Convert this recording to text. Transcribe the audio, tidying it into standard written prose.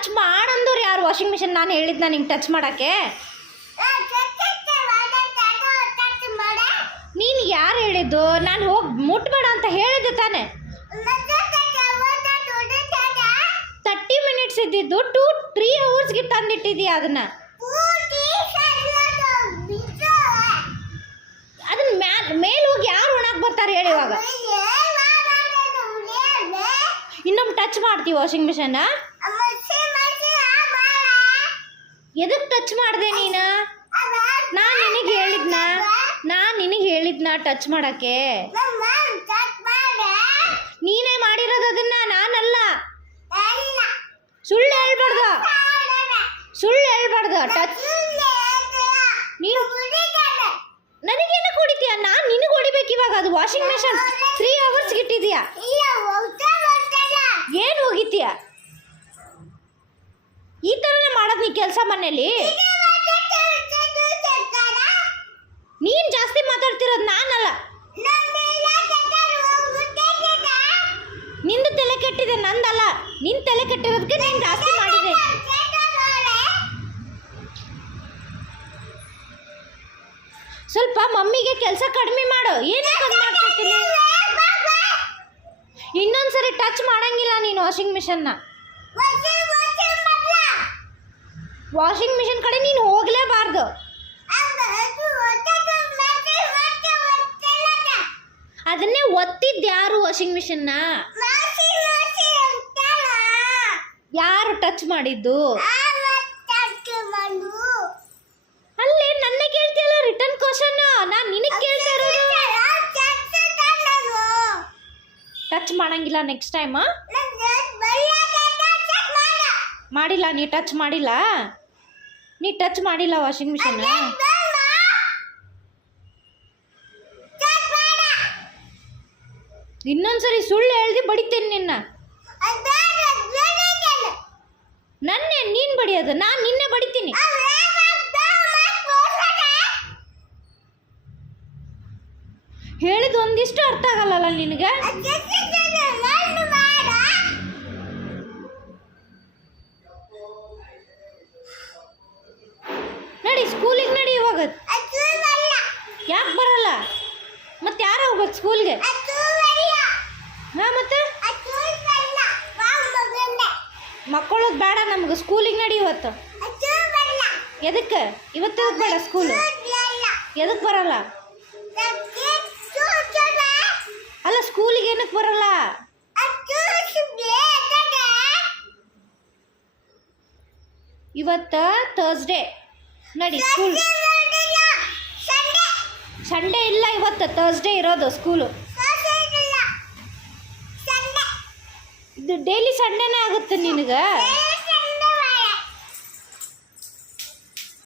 Touch ಮಾಡಂದವ್ರು ಯಾರು washing machine? ನಾನು ಹೇಳಿದ್ನ ನಿಂಗೆ ಟಚ್ ಮಾಡೋಕ್ಕೆ? ನೀನು ಯಾರು ಹೇಳಿದ್ದು? ನಾನು ಹೋಗಿ ಮುಟ್ಬೇಡ ಅಂತ ಹೇಳಿದ್ದೆ ತಾನೆ. 30 ಮಿನಿಟ್ಸ್ ಇದ್ದಿದ್ದು 2-3 ಅವರ್ಸ್ಗೆ ತಂದಿಟ್ಟಿದೀಯ ಅದನ್ನ. ಅದನ್ನ ಮೇಲೆ ಹೋಗಿ ಯಾರು ಒಣಕ್ಕೆ ಬರ್ತಾರೆ ಹೇಳಿ? ಇವಾಗ ಇನ್ನೊಮ್ಮೆ ಟಚ್ ಮಾಡ್ತೀವಿ ವಾಷಿಂಗ್ ಮಿಷನ್. ಎದಕ್ಕೆ ಟಚ್ ಮಾಡಿದೆ ನೀನು? ನಾನು ನಿನಗೆ ಹೇಳಿದ್ನ ಟಚ್ ಮಾಡೋಕ್ಕೆ. ನೀನೇ ಮಾಡಿರೋದು ಅದನ್ನ, ನಾನಲ್ಲ. ಸುಳ್ಳು ಹೇಳ್ಬಾರ್ದು. ಟಚ್ ನೀನು ನನಗೇನು ಹೊಡಿತೀಯ? ನಾನು ನಿನಗೆ ಹೊಡಿಬೇಕು ಇವಾಗ. ಅದು ವಾಷಿಂಗ್ ಮಿಷನ್ 3 ಅವರ್ಸ್ಗೆ ಇಟ್ಟಿದೀಯಾ. ಏನು ಹೋಗಿತೀಯ? ಈ ಥರನೇ ಮಾಡೋದು ನೀ ಕೆಲಸ ಮನೇಲಿ. ನೀನು ಜಾಸ್ತಿ ಮಾತಾಡ್ತಿರೋದು, ನಾನಲ್ಲ. ನಿಂದು ತಲೆ ಕೆಟ್ಟಿದೆ, ನಂದಲ್ಲ. ನಿನ್ನ ತಲೆ ಕೆಟ್ಟಿರೋದಕ್ಕೆ ನೀನು ಜಾಸ್ತಿ ಮಾಡಿದೆ. ಸ್ವಲ್ಪ ಮಮ್ಮಿಗೆ ಕೆಲಸ ಕಡಿಮೆ ಮಾಡು. ಏನಕ್ಕೆ ಅದು ಮಾಡ್ತಿರ್ತೀನಿ? ಇನ್ನೊಂದ್ಸರಿ ಟಚ್ ಮಾಡಂಗಿಲ್ಲ ನೀನು ವಾಷಿಂಗ್ ಮಿಷನ್ನ. ವಾಷಿಂಗ್ ಮಿಷನ್ ಕಡೆ ನೀನು ಹೋಗಲೇಬಾರ್ದು. ಅದನ್ನೇ ಒತ್ತಿದ್ದು ಯಾರು? ವಾಷಿಂಗ್ ಮಿಷನ್ನ ಯಾರು ಟಚ್ ಮಾಡಿದ್ದು? ಅಲ್ಲೇ ನನ್ನ ಕೇಳ್ತಿಯಲ್ಲ ರಿಟರ್ನ್ ಕ್ವಶನ್. ನಾನು ನಿನಗೆ ಕೇಳ್ತಾ ಇರೋದು. ಟಚ್ ಮಾಡಂಗಿಲ್ಲ ನೆಕ್ಸ್ಟ್ ಟೈಮ್. ಮಾಡಿಲ್ಲ, ನೀ ಟಚ್ ಮಾಡಿಲ್ಲ ವಾಷಿಂಗ್ ಮಿಷನ್. ಇನ್ನೊಂದ್ಸರಿ ಸುಳ್ಳು ಹೇಳ್ದಿ ಬಡಿತೇನೆ ನಿನ್ನ. ನನ್ನೇ ನೀನು ಬಡಿಯೋದು? ನಾನು ನಿನ್ನೆ ಬಡಿತೀನಿ. ಹೇಳಿದ ಒಂದಿಷ್ಟು ಅರ್ಥ ಆಗಲ್ಲ ನಿನಗೆ. ನಡಿ ಸ್ಕೂಲಿಗೆ ನಡಿ ಇವಾಗ. ಯಾಕೆ ಬರಲ್ಲ? ಮತ್ತೆ ಯಾರು ಹೋಗ್ಬೇಕು ಸ್ಕೂಲ್ಗೆ? ಹಾಂ, ಮತ್ತೆ ಮಕ್ಕಳದು ಬೇಡ ನಮ್ಗೆ. ಸ್ಕೂಲಿಗೆ ನಡಿ ಇವತ್ತು. ಎದಕ್ಕೆ ಇವತ್ತು ಬೇಡ ಸ್ಕೂಲು? ಎದಕ್ಕೆ ಬರಲ್ಲ? ಅಲ್ಲ, ಸ್ಕೂಲಿಗೆ ಏನಕ್ಕೆ ಬರಲ್ಲ? ಇವತ್ತು ಥರ್ಸ್ಡೇ. ನಡಿ ಸ್ಕೂಲ್. ಸಂಡೇ ಇಲ್ಲ, ಇವತ್ತು ಥರ್ಸ್ಡೇ ಇರೋದು ಸ್ಕೂಲು. ಇದು ಡೈಲಿ ಸಂಡೇನೇ ಆಗುತ್ತೆ ನಿನಗೆ.